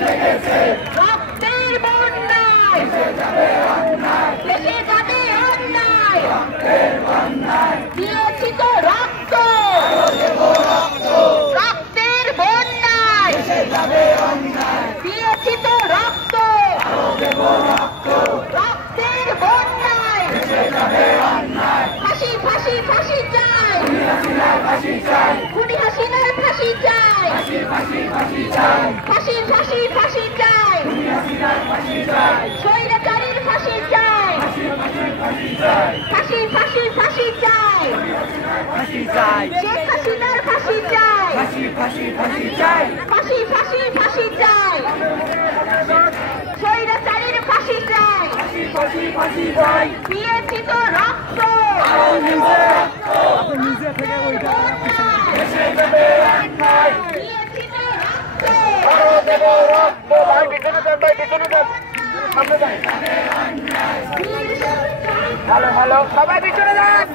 লেগেছে রক্তের বন্যায় দেশে যাবে অন্যায় দিয়েছি তো রক্ত রক্তের বন্যায় দিয়েছি তো রক্ত রক্তের বন্যায় ফাঁসি ফাঁসি ফাঁসি চাই খুনি হাসিনার ফাঁসি চাই ফাঁসি ফাঁসি ফাঁসি চাই স্বৈরাচারীর ফাঁসি চাই ফাঁসি ফাঁসি ফাঁসি চাই শেখ হাসিনার ফাঁসি চাই ফাঁসি ফাঁসি ফাঁসি চাই স্বৈরাচারীর ফাঁসি চাই দিয়েছি তো রক্ত দিয়েছি তো রক্ত হ্যালো সবাই পিছনে যান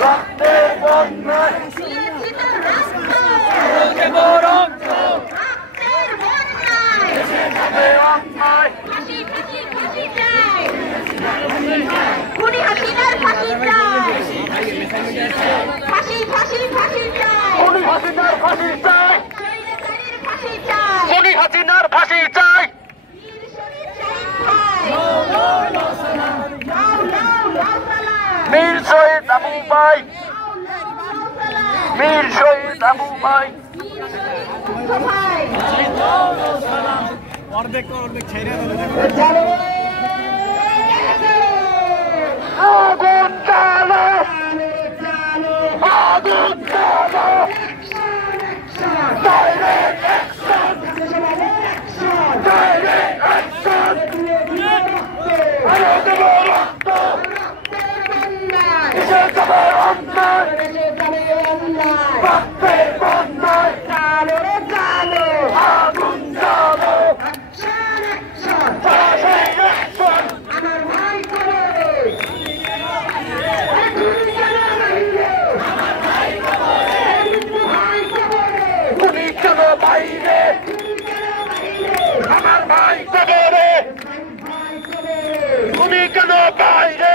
রক্তের বন্যায় খুনি হাসিনার ফাঁসি চাই ফাঁসি ফাঁসি ফাঁসি চাই খুনি হাসিনার ফাঁসি চাই স্বৈরাচারীর ফাঁসি চাই খুনি হাসিনার ফাঁসি চাই মীর শহীদ আবু ভাই মীর শহীদ আবু ভাই অর্ধেক ছেড়ে আগুন জ্বালো আগুন জ্বালো ডাইরেক্ট অ্যাকশন ডাইরেক্ট অ্যাকশন আরো দেব রক্ত কিসের যাবে অন্যায় রক্তের বন্যায় আগুন জ্বালো বাইরে আমার ভাই কবরে তুমি কেন বাইরে